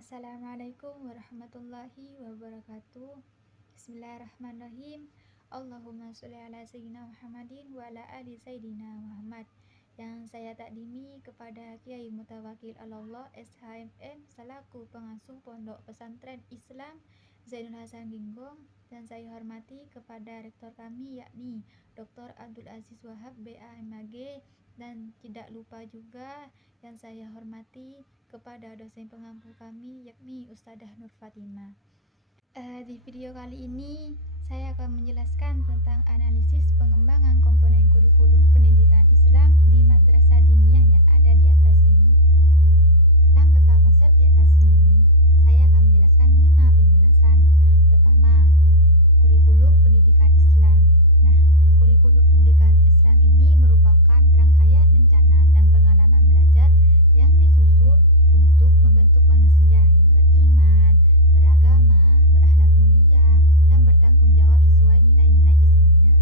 Assalamualaikum warahmatullahi wabarakatuh. Bismillahirrahmanirrahim. Allahumma sholli ala sayyidina Muhammadin wa ala ali sayyidina Muhammad. Yang saya takdimi kepada Kiai Mutawakil Allah SHMM selaku pengasuh Pondok Pesantren Islam Zainul Hasan Ginggong, dan saya hormati kepada rektor kami yakni Dr. Abdul Aziz Wahab BAMAG, dan tidak lupa juga yang saya hormati kepada dosen pengampu kami yakni Ustadzah Nur Fatimah. Di video kali ini saya akan menjelaskan tentang analisis pengembangan komponen kurikulum pendidikan Islam di madrasah diniyah yang ada di atas ini. Dalam peta konsep di atas ini, saya akan menjelaskan 5 penjelasan. Pertama, kurikulum pendidikan Islam. Nah, kurikulum pendidikan Islam ini merupakan rangkaian rencana dan pengalaman belajar yang disusun untuk membentuk manusia yang beriman, beragama, berakhlak mulia, dan bertanggung jawab sesuai nilai-nilai Islamnya.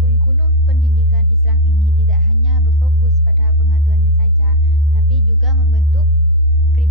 Kurikulum pendidikan Islam ini tidak hanya berfokus pada pengetahuannya saja, tapi juga membentuk pribadi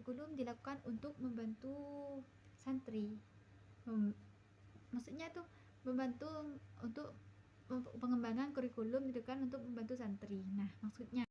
kurikulum dilakukan untuk membantu santri. Maksudnya tuh membantu untuk pengembangan kurikulum gitu kan, untuk membantu santri. Nah, maksudnya